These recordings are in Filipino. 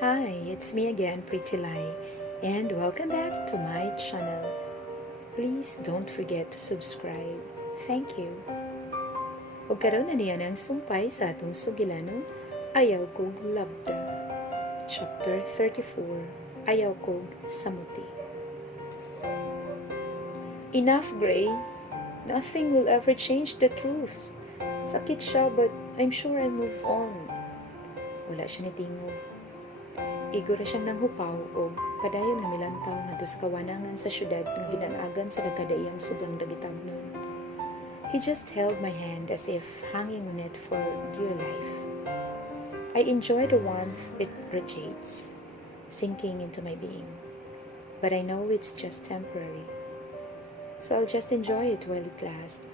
Hi, it's me again, Pretty Lai, and welcome back to my channel. Please don't forget to subscribe. Thank you. Ug karon na niya ng sumpay sa atong sugilanon, Ayaw Kog Labda. Chapter 34, Ayaw Kog Samuti. Enough, Gray. Nothing will ever change the truth. Sakit siya, but I'm sure I'll move on. Wala siya ni tingog. Igora siyang nanghupaw o padayon nga milantaw ngadto sa kawanangan sa syudad nga ginanagan sa nagkadaiyang sugang dagitabnon. He just held my hand as if hanging on it for dear life. I enjoy the warmth it radiates, sinking into my being. But I know it's just temporary. So I'll just enjoy it while it lasts.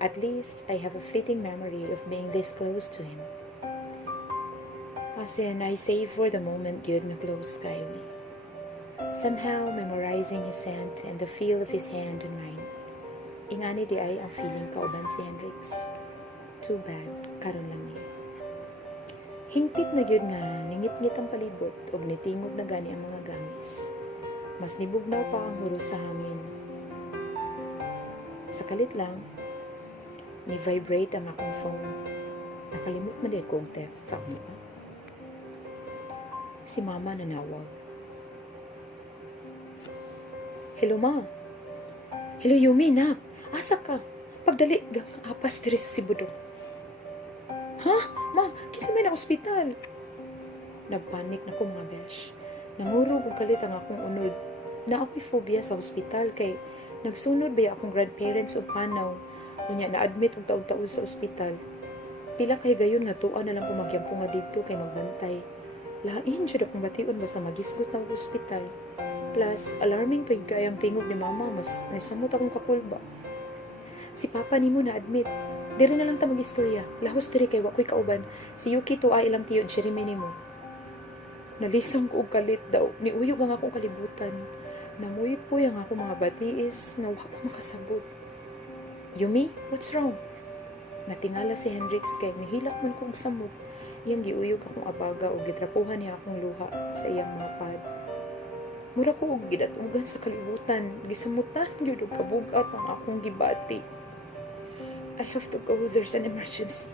At least I have a fleeting memory of being this close to him. As in, I savor the moment good na close kayo me. Somehow memorizing his scent and the feel of his hand on mine. Ingani di ay ang feeling kauban si Hendrix. Too bad, karon lang niya. Hingpit na gyud nga ningit-ngit ang palibot ug nitingog na gani ang mga gangis. Mas nibugnaw pa ang huros sa hangin. Sa kalit lang, ni-vibrate ang akong phone. Nakalimot man din kong text sa akong Si mama nanawag. Hello ma. Hello Yumi na. Asa ka? Pagdali apas diri sa Sibudo. Ha? Ma, kinsa may na ospital? Nagpanik na ko mga besh. Nangurog og kalit ang akong unod. Na ako'y phobia sa ospital kay nagsunod ba akong grandparents o panaw. Unya na-admit og taog-taog sa ospital. Pila kay gayon nga tuwa na lang ko magyampo nga dito kay magbantay. Lain jud akong bation basta magisgot na ospital. Plus, alarming pa yung kayang tingog ni mama mas nasamot akong kakulba. Si papa nimo na admit. Diri na lang ta mag-istorya. Lahos diri kay wakoy kauban. Si Yuki to ay ilang tiyo Jeremy nimo. Nalisang ko og kalit daw. Niuyog ang akong kalibutan. Namuy po yung ako mga batiis nga wa ko makasabot. Yumi, what's wrong? Natingala si Hendrix kay nihilak man kong samot. Iyang giuyog akong abaga o gitrapuhan niya akong luha sa iyang mga pad. Mura ko og gidatugan sa kalibutan, gisamutan gyud og kabugat ang akong gibati. I have to go, there's an emergency.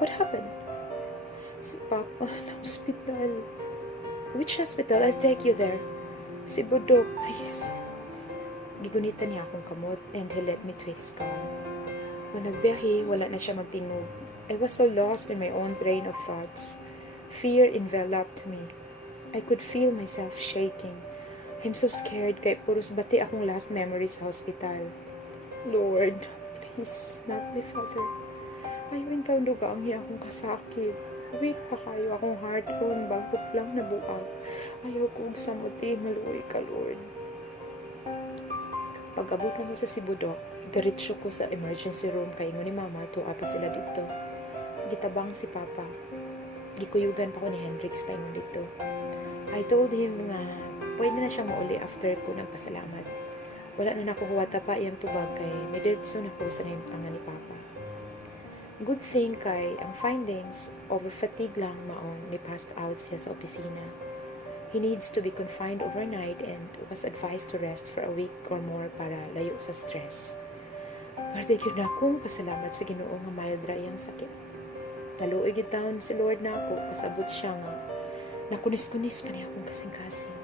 What happened? Si Papa na hospital. Which hospital? I'll take you there. Si Budok, please. Gigunitan niya akong kamot and he let me twist calm. Nung nagbiyahe, wala na siya magtingog. I was so lost in my own train of thoughts. Fear enveloped me. I could feel myself shaking. I'm so scared kay puros bati akong last memory sa hospital. Lord, please, not my father. Ayaw in taon duga ang hiya akong kasakit. Weak pa kayo akong heart ron bago lang nabuang. Ayaw ko og samuti, maluoy ka, Lord. Pag abot na mo sa Sibudok, diretso ko sa emergency room kay ni mama tuwa pa sila dito. Gitabang si papa. Gikuyugan pa ko ni Hendrix pa ingon dito. I told him nga pwede na siya mauli after ko nagpasalamat. Wala na nakuhuwata pa iyang tubag kay nidiretso na ko sa nahimtangan ni papa. Good thing kay ang findings over fatigue lang maong ni passed out siya sa opisina. He needs to be confined overnight and was advised to rest for a week or more para layo sa stress. Pero yun akong pasalamat sa ginoo nga mild ra sakit. Taluoy gid taon si Lord na ako kasabot siya nga nakunis-kunis pa niya akong kasing-kasing.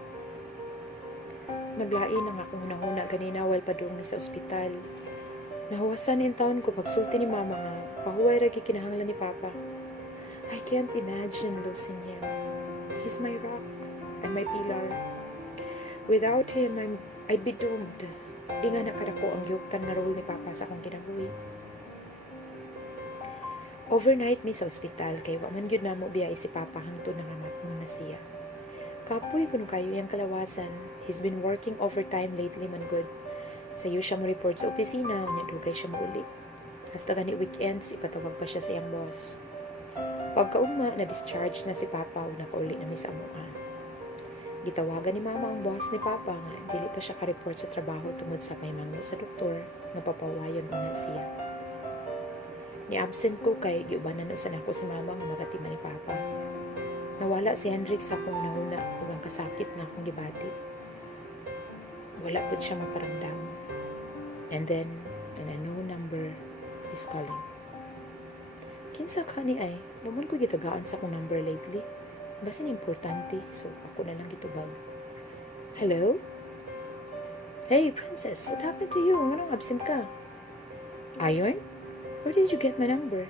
Naglain ang akong hunahuna ganina while padung na sa ospital. Nahuwasan in taon ko pagsulti ni mama nga pahuway ra kinahanglan ni papa. I can't imagine losing him. He's my rock and my pillar. Without him, I'm, I'd be doomed. Di nga nakadako ang yuktan na role ni Papa sa akong kinabuhi. Overnight mi sa ospital kay wa man gyud namo biyay si Papa hangtod nangamat na siya. Kapoy kuno kayo yang kalawasan. He's been working overtime lately man good. Sayo siya mo report sa opisina, unya dugay siya mauli. Hasta gani weekends, ipatawag pa siya sa iyang boss. Pagkaugma, na-discharge na si Papa ug nakauli na mi sa amuha. Gitawagan ni Mama ang boss ni Papa nga dili pa siya ka-report sa trabaho tungod sa pahimangno sa doktor nga papawayon una siya. Ni absent ko kay giubanan sa nako si Mama nga magatima ni Papa. Nawala si Hendrik sa akong nauna ug ang kasakit nga akong gibati. Wala pud siya maparamdam. And then, an unknown number is calling. Kinsa ka ni ay, naman ko gitagaan sa akong number lately. Basin importante, so ako na lang gitubag. Hello? Hey, princess, what happened to you? Anong absent ka? Iron? Where did you get my number?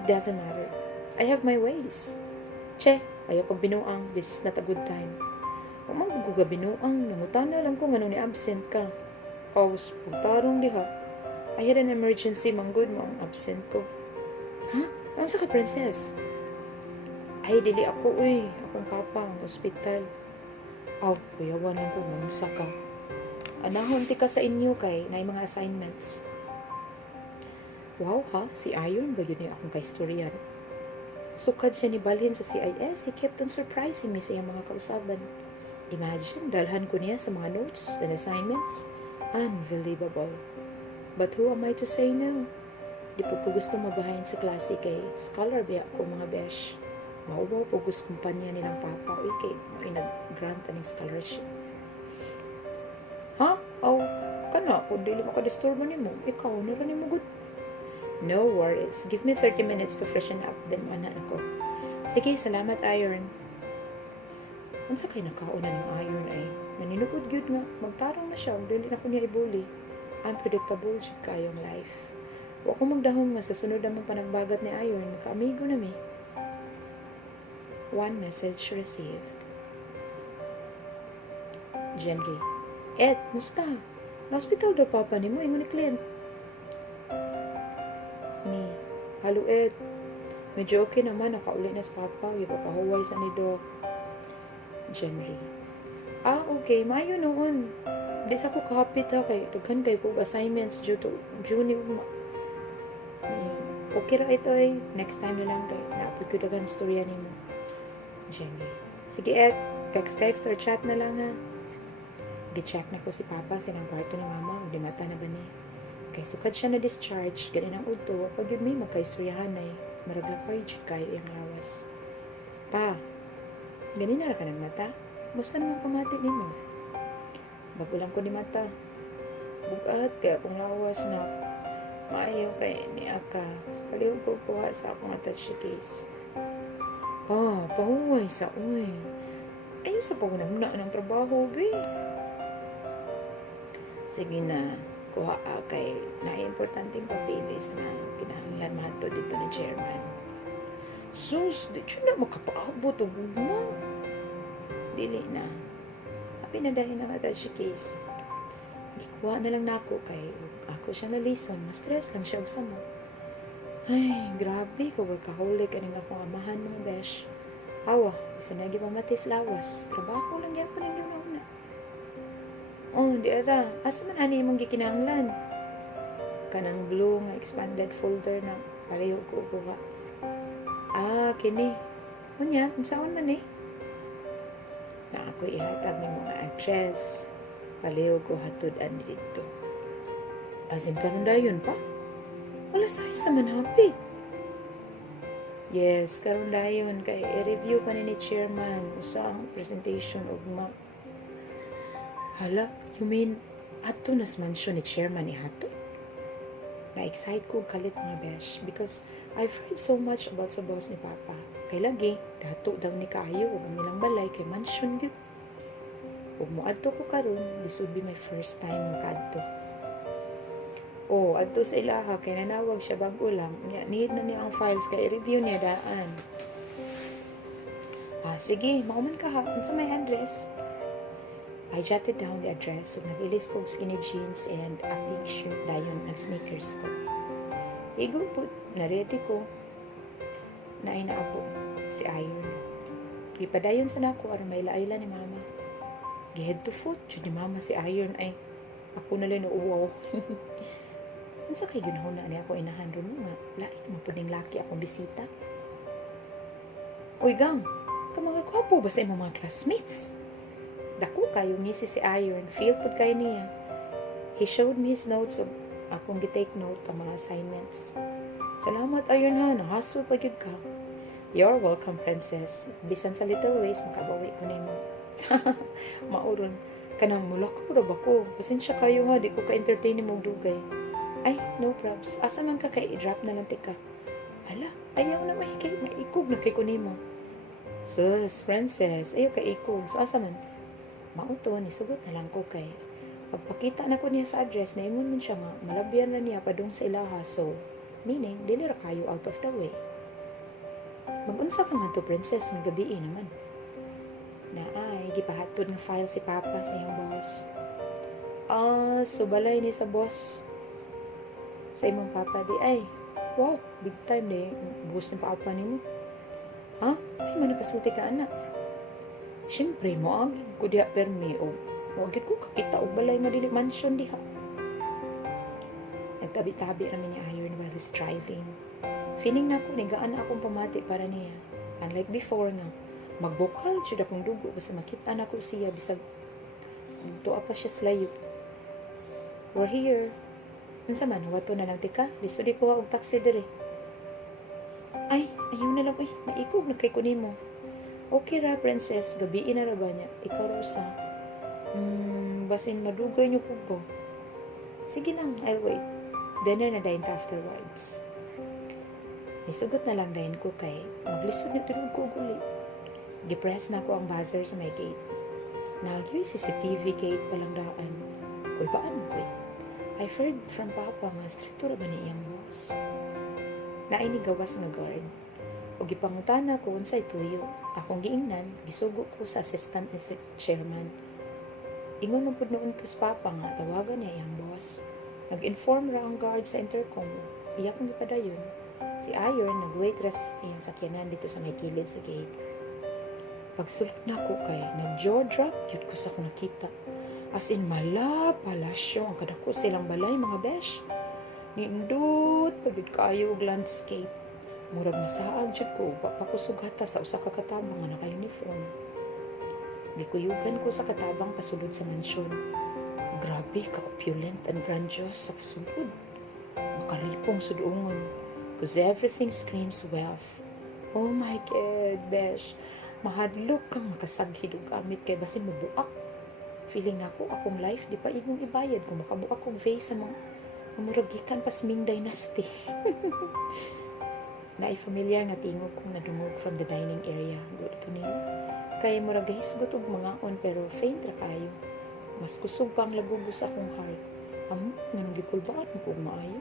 It doesn't matter. I have my ways. Che, ayaw pag binuang, this is not a good time. Umang guga binuang, namutan na lang ko nga nung ni-absent ka. Paus, pagtarong diha. I had an emergency, manggod mo ang absent ko. Ha? Ano sa ka, princess? Ay, dili ako, uy. Akong papa, ang ospital. Aw, kuyawan lang ko, mamasa ka. Anahon ti ka sa inyo kay na mga assignments. Wow ha, si Iron ba yun yung akong kaistoryan? Sukad siya ni Balhin sa CIS, he kept on surprising me sa iyang mga kausaban. Imagine, dalhan ko niya sa mga notes and assignments. Unbelievable. But who am I to say no? Di po ko gusto mabahayin sa klase kay scholar biya ko mga besh. Maubaw po gusto kumpanya nilang papa o kay nag-grant aning scholarship. Ha? Aw, kana kung dili makadisturbo nimo, ikaw na rin mo good. No worries. Give me 30 minutes to freshen up, then mana ako. Sige, salamat, Iron. Unsa kay nakauna ng Iron ay, maninugod gyud nga, magtarong na siya, dili na ko niya ibuli. Unpredictable jud kayong life. Wa ko magdahom nga sa sunod namang panagbagat ni Iron, makaamigo na mi. One message received. Jenry. Ed, musta? Na-hospital daw papa ni mo, ingon ni Clint. Halo Ed. Medyo okay naman, nakauli na sa papa. Ipapahuway sa ni Doc. Jenry. Ah, okay. Mayo noon. Di sa ko kahapit ha kay dughan kay kog assignments due to June Okay ra ito ay next time lang kay naapod ko daghan istorya nimo. Jenry. Sige Ed, text-text or chat na lang ha. Gi-check na ko si Papa sa ilang kwarto ni Mama ug di mata na ba ni. Kay sukad siya na discharge, ganin ang udto, pag yun may magkaistoryahan ay, maragla pa yun kayo iyang lawas. Pa, ganin na ka ng mata? Musta naman pamati ni mo? Bago lang ko ni mata. Bugat kaya akong lawas na maayaw kay ni Aka. Palihog ko kuha sa akong attache case. Pa, pahuway sa uy. Ayun sa pagunamna ng trabaho, be. Sige na, kuha ka kay na importanteng papilis nga kinahanglan mato dito ni chairman. Sus, di siya na makapaabot o gugma. Dili na. Happy na na attache case. Gikuha na lang nako kay ug ako siya na lison. Mas stress lang siya og sama. Ay, grabe ko workaholic aning akong amahan mga besh. Awa, bisa na gyud matis lawas. Trabaho lang gyud pa ning una. Oh, di ara. Asa man ani imong gikinahanglan? Kanang blue nga expanded folder na pareho ko kuha. Ah, kini. Unya, unsaon man eh? Na ako ihatag ni mga address. Pareho ko hatod ani dito. As in, karon dayon pa? Wala sayos naman hapit. Yes, karon dayon kay i-review pa ni chairman usa ang presentation og ma Hala, you mean ato nas mansion ni chairman ni Hato? Na-excite ko kalit mga besh because I've heard so much about sa boss ni Papa. Kay lagi, dato daw ni kaayo ug ang ilang balay kay mansion gyud. Ug moadto ko karon, this would be my first time mo kadto. Oh, adto sa ilaha kay nanawag siya bago lang. Need na niya ang files kay i-review niya daan. Ah, sige, mauman ka ha. Unsa may address? I jotted down the address ug nag-ilis ko og skinny jeans and a pink shirt dayon ng sneakers ko. Igo po, na-ready ko. Na ako, si Iron. Ipadayon sa nako aron may laila ni mama. Gihead to foot, jud ni mama si Iron ay ako na lang uwaw. Unsa kay ginahuna ni ako inahan ron nga lain mo puding laki akong bisita. Uy gang, ka mga gwapo ba sa imong mga classmates? Dako kayo ngisi si Iron, feel pud kay niya. He showed me his notes of akong gitake note ang mga assignments. Salamat Iron ha, nahaso pa gyud ka. You're welcome, princess. Bisan sa little ways, makabawi ko nimo. Mauron. Kanang mula ko rab ako. Pasensya kayo nga, di ko ka-entertain mo dugay. Ay, no probs. Asa man ka kay i-drop na lang tika. Hala, ayaw na may kay maikog na kay ko. Sus, princess, ayaw ka ikog. Sa asa man? Mauto, nisugot na lang ko kay. Pagpakita na ko niya sa address, na ingon man siya nga, malabyan na niya padung sa ilaha. So, meaning, dili ra kayo out of the way. Mag-unsa ka nga to, princess, ng gabi naman. Na ay, gipahatod nga file si Papa sa iyang boss. Ah, so balay ni sa boss. Sa imong Papa di ay. Wow, big time di. Boss ng Papa ni mo. Ha? Ay, man nakasuti ka anak. Siyempre, mo agi ko diha permi o Wagit ko kakita og balay nga dili mansion diha. Nagtabi-tabi namin niya ayon while he's driving. Feeling na ko nigaan akong pamati para niya. Unlike before nga, magbukal siya akong dugo basta makita na ko siya bisag tuwa pa siya sa layo. We're here. Unsa man, wato na lang tika. Listo di ko og taxi dire. Ay, ayaw na lang. Uy, maikog na kay kunimo. Okay ra, princess. Gabi na ra ba niya? Ikaw ra usa. Hmm, basin madugay niyo po ba? Sige lang, I'll wait. Dinner na dahin afterwards. Nisugot na lang dahin ko kay maglisod na tulog ko guli. Gipress na ko ang buzzer sa may gate. Nagyoy CCTV gate palang daan. Uy, paan mo koy? I've heard from Papa nga stricto ra ba ni iyang boss? Naay gawas nga guard. O gipangutana ko unsay tuyo. Akong giingnan, gisugo ko sa assistant ni chairman. Ingon pud noon ko sa Papa nga tawagan niya iyang boss. Nag-inform ra ang guard sa intercom. Iyak nga padayon. Si Ayon nag-waitress iyang sakyanan dito sa may kilid sa gate. Pagsulot na ko kay nag-jaw drop yun ko sa kong nakita. As in mala palasyo ang kadako silang balay mga besh. Niindot pagod kayo landscape. Murag masaag jud ko wa pa ko sugata sa usa ka katabang nga naka-uniform. Gikuyugan ko sa katabang pasulod sa mansyon. Grabe ka opulent and grandiose sa pasulod. Makalipong sudungon. Cause everything screams wealth. Oh my God, besh. Mahadlok kang makasaghid og gamit kay basin mabuak. Feeling nako akong life di pa igong ibayad kung makabuak kong vase sa mga mamuragikan pa sa Ming Dynasty. Naay familiar nga tingog kong nadungog from the dining area. Good to nila. Kay murag gahisgot og mga on pero faint ra kayo. Mas kusog pa ang lagubo sa akong heart. Amot nga nang gikulbaan ko maayo.